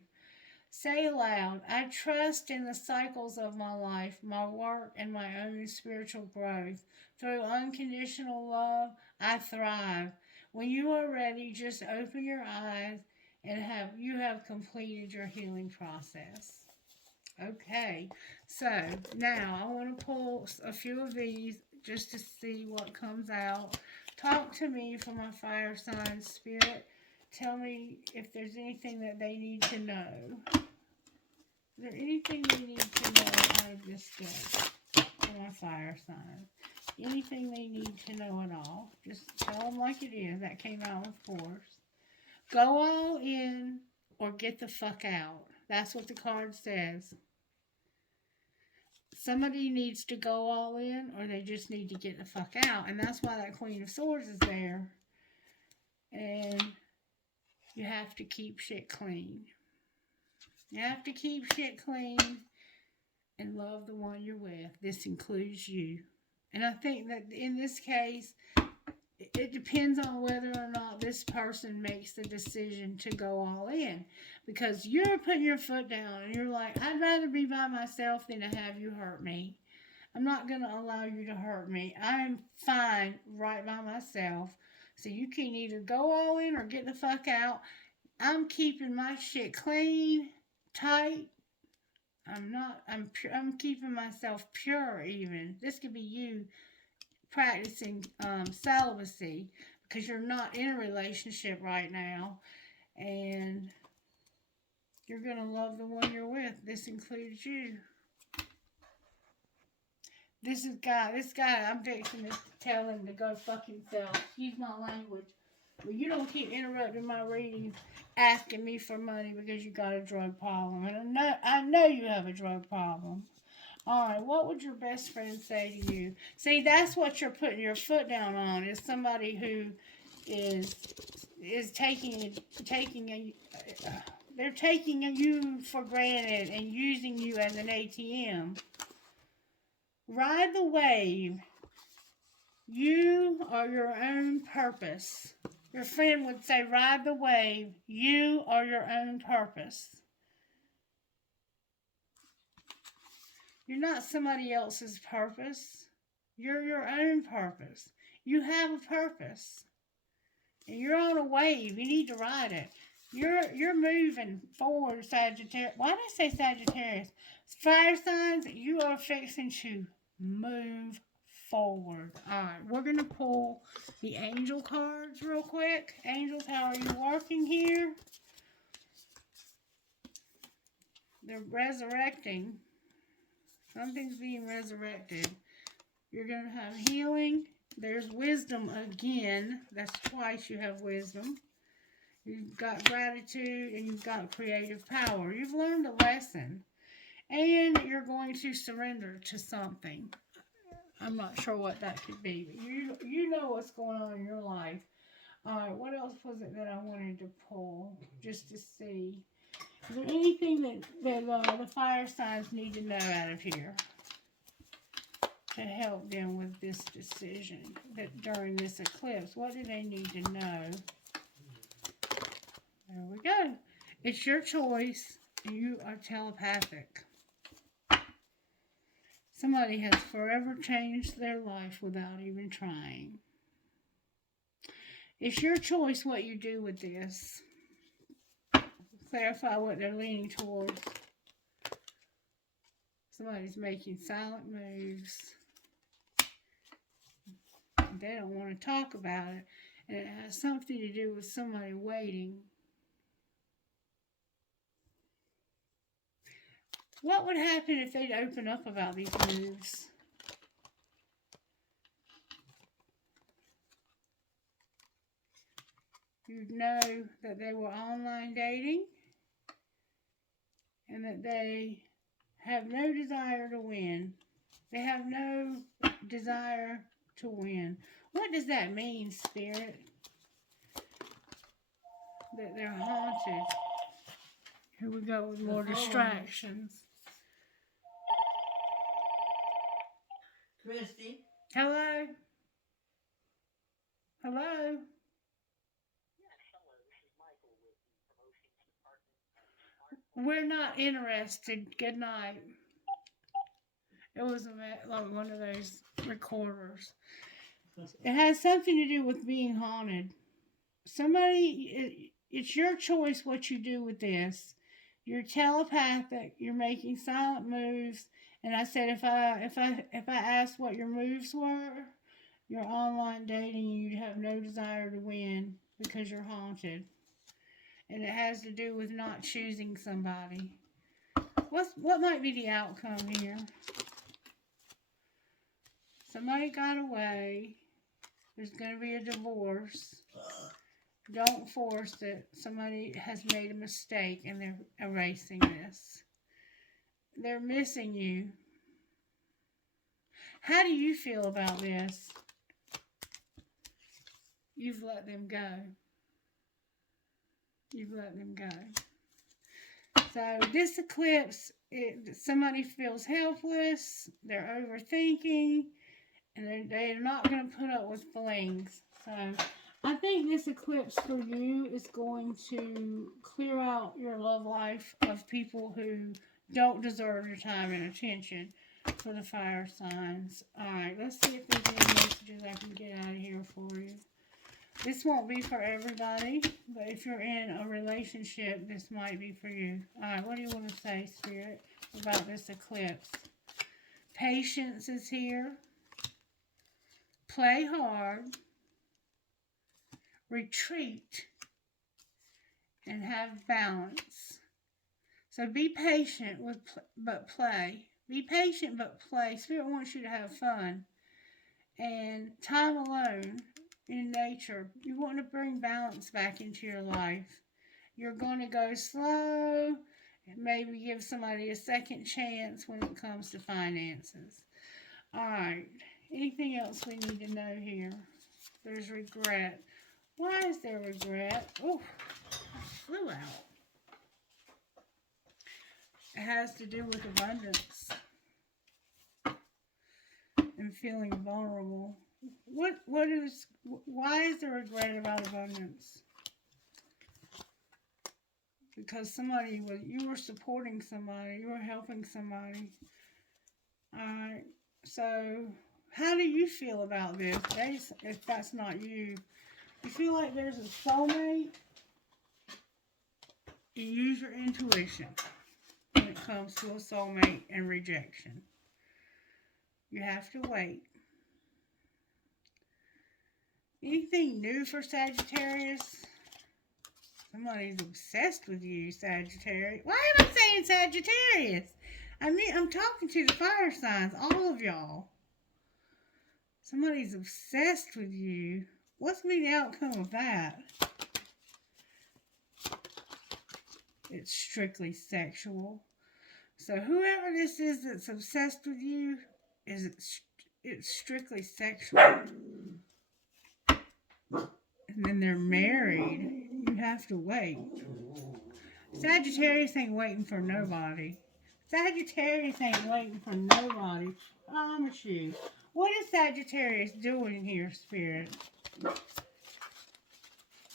Say aloud, I trust in the cycles of my life, my work, and my own spiritual growth. Through unconditional love, I thrive. When you are ready, just open your eyes and you have completed your healing process. Okay, so now I want to pull a few of these just to see what comes out. Talk to me from my fire sign spirit. Tell me if there's anything that they need to know. Is there anything they need to know out of this deck for my fire sign? Anything they need to know at all? Just tell them like it is. That came out with force. Go all in or get the fuck out. That's what the card says. Somebody needs to go all in or they just need to get the fuck out. And that's why that Queen of Swords is there. And you have to keep shit clean. You have to keep shit clean and love the one you're with. This includes you. And I think that in this case, it depends on whether or not this person makes the decision to go all in. Because you're putting your foot down and you're like, I'd rather be by myself than to have you hurt me. I'm not going to allow you to hurt me. I'm fine right by myself. So you can either go all in or get the fuck out. I'm keeping my shit clean, tight. I'm keeping myself pure even. This could be you practicing celibacy because you're not in a relationship right now and you're going to love the one you're with. This includes you. This guy, I'm fixing to tell him to go fuck himself. Excuse my language. But you don't keep interrupting my readings asking me for money because you got a drug problem. And I know you have a drug problem. Alright, what would your best friend say to you? See, that's what you're putting your foot down on, is somebody who is taking they're taking you for granted and using you as an ATM. Ride the wave. You are your own purpose. Your friend would say, ride the wave. You are your own purpose. You're not somebody else's purpose. You're your own purpose. You have a purpose. And you're on a wave. You need to ride it. You're moving forward, Sagittarius. Why did I say Sagittarius? Fire signs, you are fixing to move forward. Alright, we're going to pull the angel cards real quick. Angels, how are you working here? They're resurrecting. Something's being resurrected. You're going to have healing. There's wisdom again. That's twice you have wisdom. You've got gratitude and you've got creative power. You've learned a lesson. And you're going to surrender to something. I'm not sure what that could be, but you know what's going on in your life. Alright, what else was it that I wanted to pull just to see? Is there anything that the fire signs need to know out of here to help them with this decision that during this eclipse? What do they need to know? There we go. It's your choice. You are telepathic. Somebody has forever changed their life without even trying. It's your choice what you do with this. Clarify what they're leaning towards. Somebody's making silent moves. They don't want to talk about it. And it has something to do with somebody waiting. What would happen if they'd open up about these moves? You'd know that they were online dating and that they have no desire to win. They have no desire to win. What does that mean, Spirit? That they're haunted. Here we go with more distractions. Christy? Hello? Hello? We're not interested. Good night. It was like one of those recorders. It has something to do with being haunted. It's your choice what you do with this. You're telepathic. You're making silent moves. And I said if I asked what your moves were, you're online dating and you'd have no desire to win because you're haunted. And it has to do with not choosing somebody. What might be the outcome here? Somebody got away. There's going to be a divorce. Don't force it. Somebody has made a mistake and they're erasing this. They're missing you. How do you feel about this? You've let them go. You've let them go. So this eclipse, somebody feels helpless. They're overthinking. And they're not going to put up with flings. So I think this eclipse for you is going to clear out your love life of people who don't deserve your time and attention for the fire signs. Alright, let's see if there's any messages I can get out of here for you. This won't be for everybody, but if you're in a relationship, this might be for you. Alright, what do you want to say, Spirit, about this eclipse? Patience is here. Play hard. Retreat. And have balance. So be patient but play. Be patient but play. Spirit wants you to have fun. And time alone in nature. You want to bring balance back into your life. You're going to go slow. And maybe give somebody a second chance when it comes to finances. Alright. Anything else we need to know here? There's regret. Why is there regret? Oh, I flew out. It has to do with abundance and feeling vulnerable. Why is there regret about abundance? Because you were supporting somebody, you were helping somebody. Alright, so how do you feel about this? If that's not you. You feel like there's a soulmate? You use your intuition when it comes to a soulmate and rejection. You have to wait. Anything new for Sagittarius? Somebody's obsessed with you, Sagittarius. Why am I saying Sagittarius? I'm talking to the fire signs, all of y'all. Somebody's obsessed with you. What's going to be the outcome of that? It's strictly sexual. So whoever this is that's obsessed with you, it's strictly sexual. And then they're married. You have to wait. Sagittarius ain't waiting for nobody. Sagittarius ain't waiting for nobody. I promise you. What is Sagittarius doing here, Spirit?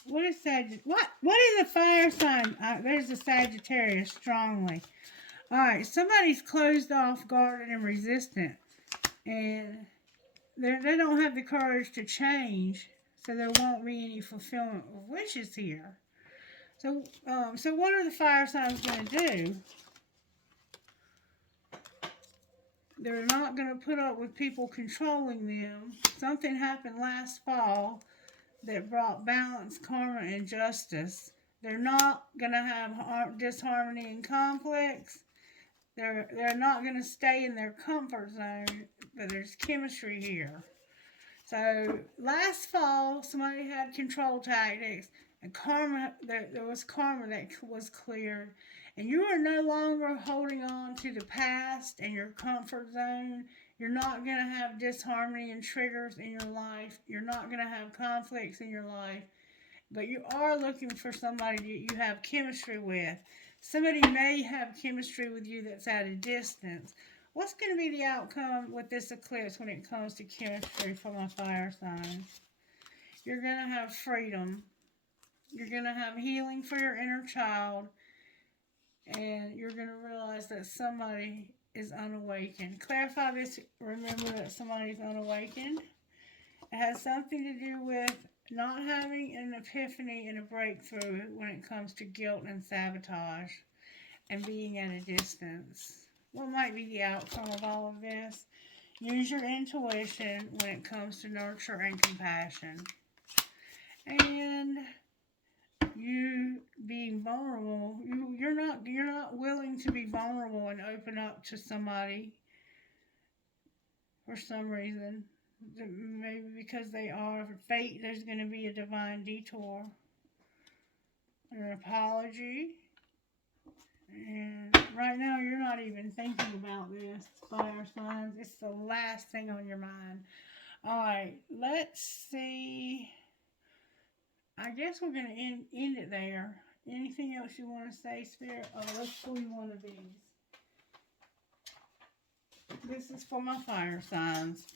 What is a fire sign? There's a Sagittarius strongly. Alright, somebody's closed off, guarded, and resistant. And they don't have the courage to change. So there won't be any fulfillment of wishes here. So what are the fire signs going to do? They're not going to put up with people controlling them. Something happened last fall that brought balance, karma, and justice. They're not going to have disharmony and conflicts. They're not going to stay in their comfort zone, but there's chemistry here. So last fall, somebody had control tactics, and there was karma that was cleared. And you are no longer holding on to the past and your comfort zone. You're not going to have disharmony and triggers in your life. You're not going to have conflicts in your life. But you are looking for somebody that you have chemistry with. Somebody may have chemistry with you that's at a distance. What's going to be the outcome with this eclipse when it comes to chemistry for my fire signs? You're going to have freedom. You're going to have healing for your inner child. And you're going to realize that somebody is unawakened. Clarify this. Remember that somebody is unawakened. It has something to do with not having an epiphany and a breakthrough when it comes to guilt and sabotage and being at a distance. What might be the outcome of all of this? Use your intuition when it comes to nurture and compassion. And you being vulnerable, you're not willing to be vulnerable and open up to somebody for some reason. Maybe because they are fate, there's going to be a divine detour, an apology. And right now, you're not even thinking about this, fire signs. It's the last thing on your mind. All right, let's see. I guess we're going to end it there. Anything else you want to say, Spirit? Oh, let's pull you one of these. This is for my fire signs.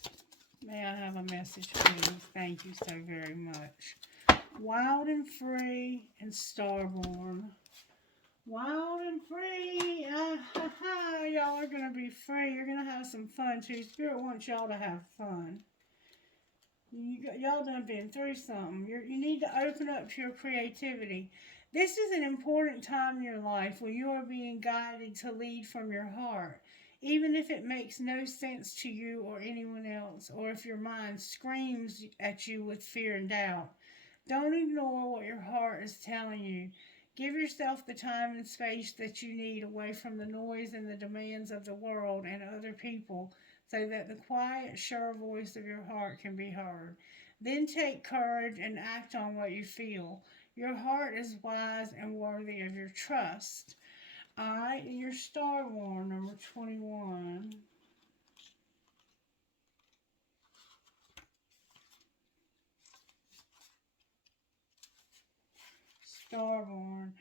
May I have a message, please? Thank you so very much. Wild and free and starborn. Wild and free. Y'all are going to be free. You're going to have some fun, too. Spirit wants y'all to have fun. Y'all done been through something. You need to open up to your creativity. This is an important time in your life when you are being guided to lead from your heart. Even if it makes no sense to you or anyone else, or if your mind screams at you with fear and doubt. Don't ignore what your heart is telling you. Give yourself the time and space that you need away from the noise and the demands of the world and other people, so that the quiet, sure voice of your heart can be heard. Then take courage and act on what you feel. Your heart is wise and worthy of your trust. Alright, and your Star War, number 21. Starborn.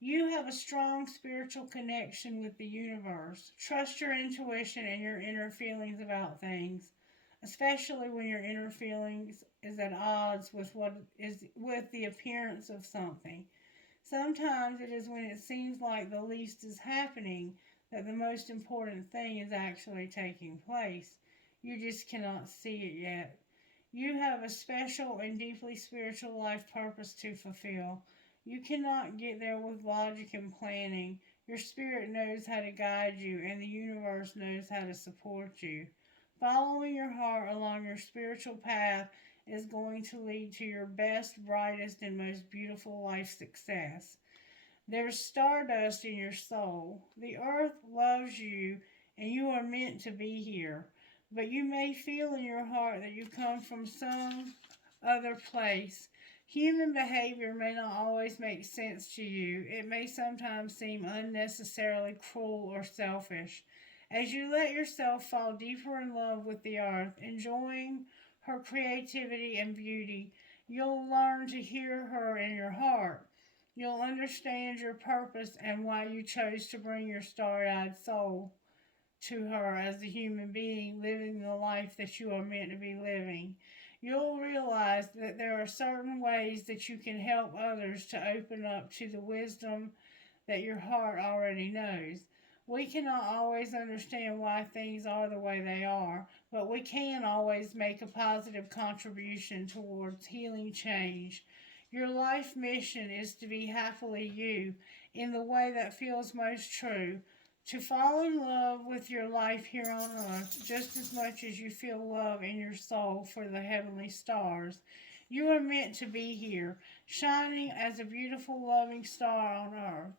You have a strong spiritual connection with the universe. Trust your intuition and your inner feelings about things, especially when your inner feelings is at odds with the appearance of something. Sometimes it is when it seems like the least is happening that the most important thing is actually taking place. You just cannot see it yet. You have a special and deeply spiritual life purpose to fulfill. You cannot get there with logic and planning. Your spirit knows how to guide you, and the universe knows how to support you. Following your heart along your spiritual path is going to lead to your best, brightest, and most beautiful life success. There's stardust in your soul. The earth loves you, and you are meant to be here. But you may feel in your heart that you come from some other place. Human behavior may not always make sense to you. It may sometimes seem unnecessarily cruel or selfish. As you let yourself fall deeper in love with the earth, enjoying her creativity and beauty, you'll learn to hear her in your heart. You'll understand your purpose and why you chose to bring your starry-eyed soul to her as a human being living the life that you are meant to be living. You'll realize that there are certain ways that you can help others to open up to the wisdom that your heart already knows. We cannot always understand why things are the way they are, but we can always make a positive contribution towards healing change. Your life mission is to be happily you in the way that feels most true, to fall in love with your life here on earth just as much as you feel love in your soul for the heavenly stars. You are meant to be here, shining as a beautiful, loving star on earth.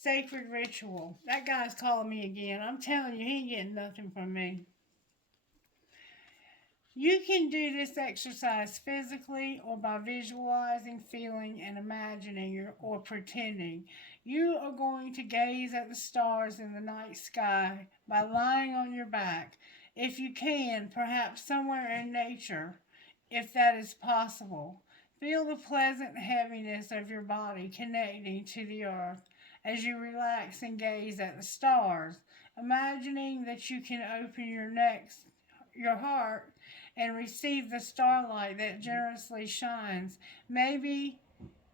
Sacred ritual. That guy's calling me again. I'm telling you, he ain't getting nothing from me. You can do this exercise physically or by visualizing, feeling, and imagining or pretending. You are going to gaze at the stars in the night sky by lying on your back. If you can, perhaps somewhere in nature, if that is possible. Feel the pleasant heaviness of your body connecting to the earth as you relax and gaze at the stars, imagining that you can open your heart and receive the starlight that generously shines. Maybe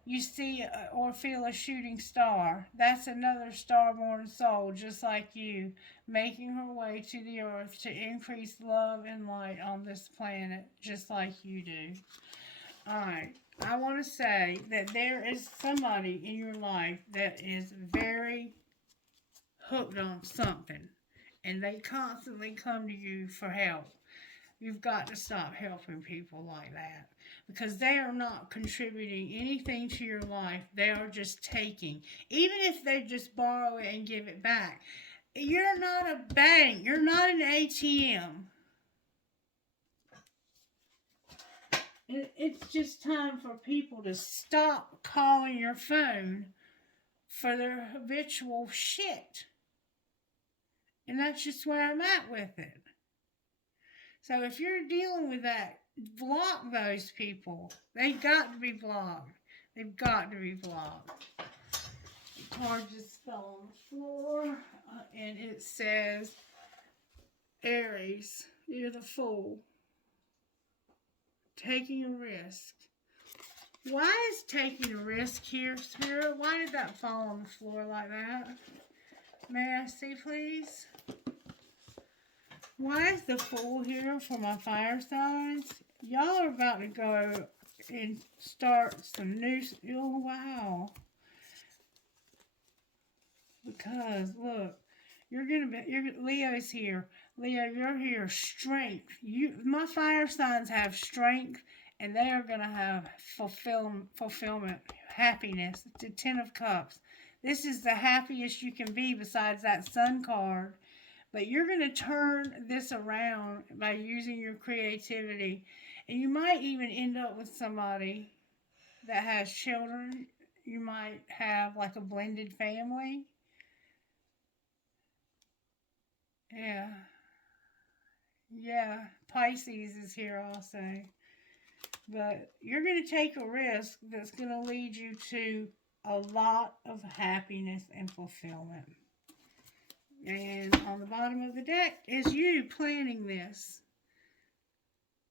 you see or feel a shooting star. That's another starborn soul just like you, making her way to the earth to increase love and light on this planet just like you do. Alright, I want to say that there is somebody in your life that is very hooked on something and they constantly come to you for help. You've got to stop helping people like that because they are not contributing anything to your life. They are just taking. Even if they just borrow it and give it back. You're not a bank. You're not an ATM. It's just time for people to stop calling your phone for their habitual shit. And that's just where I'm at with it. So if you're dealing with that, block those people. They've got to be blocked. They've got to be blocked. The card just fell on the floor. And it says, Aries, you're the fool. Taking a risk. Why is taking a risk here, Spirit? Why did that fall on the floor like that? May I see, please? Why is the Fool here for my fire signs? Y'all are about to go and start some new... Oh, wow. Because, look, Leo's here. Leo, you're here. Strength. My fire signs have strength, and they are going to have fulfillment, happiness. The Ten of Cups. This is the happiest you can be besides that Sun card. But you're going to turn this around by using your creativity. And you might even end up with somebody that has children. You might have like a blended family. Yeah. Yeah. Pisces is here also. But you're going to take a risk that's going to lead you to a lot of happiness and fulfillment. And on the bottom of the deck is you planning this.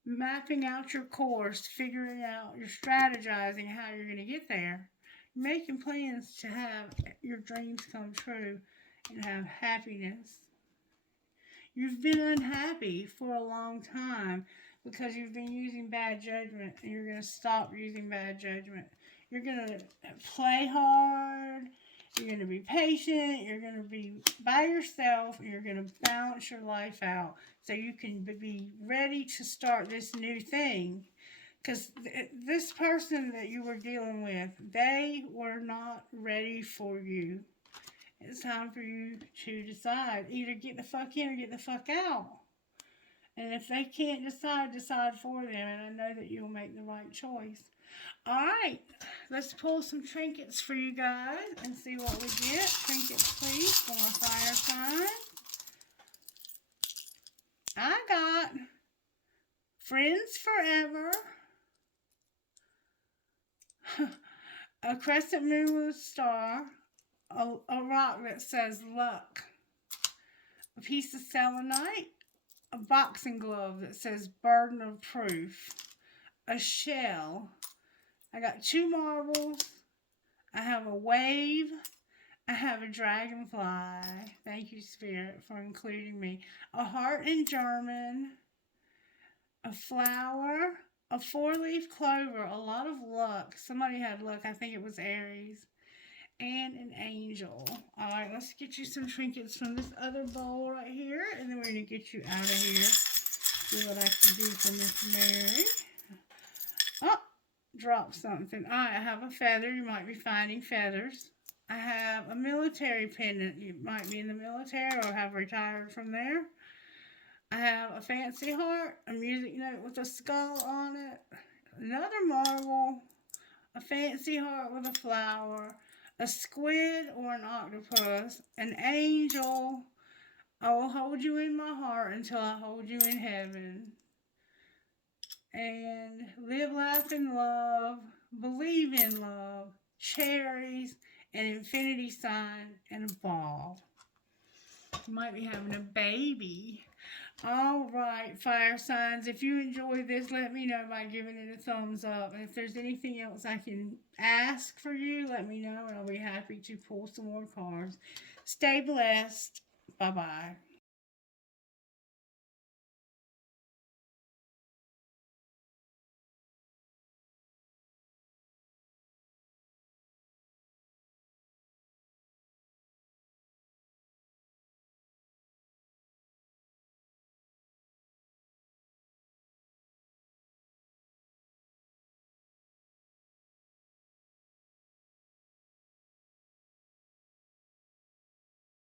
Mapping out your course, figuring out, you're strategizing how you're going to get there. You're making plans to have your dreams come true and have happiness. You've been unhappy for a long time because you've been using bad judgment, and you're going to stop using bad judgment. You're going to play hard. You're going to be patient. You're going to be by yourself. And you're going to balance your life out so you can be ready to start this new thing. Because this person that you were dealing with, they were not ready for you. It's time for you to decide. Either get the fuck in or get the fuck out. And if they can't decide for them. And I know that you'll make the right choice. Alright, let's pull some trinkets for you guys and see what we get. Trinkets, please, for my fire sign. I got Friends Forever, a crescent moon with a star, a rock that says luck, a piece of selenite, a boxing glove that says burden of proof, a shell. I got 2 marbles. I have a wave. I have a dragonfly. Thank you, Spirit, for including me. A heart in German. A flower. A 4-leaf clover. A lot of luck. Somebody had luck. I think it was Aries. And an angel. Alright, let's get you some trinkets from this other bowl right here. And then we're going to get you out of here. See what I can do for Miss Mary. Oh! Drop something. I have a feather. You might be finding feathers. I have a military pendant. You might be in the military or have retired from there. I have a fancy heart, a music note with a skull on it, another marble, a fancy heart with a flower, a squid or an octopus, an angel. I will hold you in my heart until I hold you in heaven. And live, laugh, and love, believe in love, cherries, an infinity sign, and a ball. You might be having a baby. All right, fire signs. If you enjoyed this, let me know by giving it a thumbs up. And if there's anything else I can ask for you, let me know, and I'll be happy to pull some more cards. Stay blessed. Bye-bye.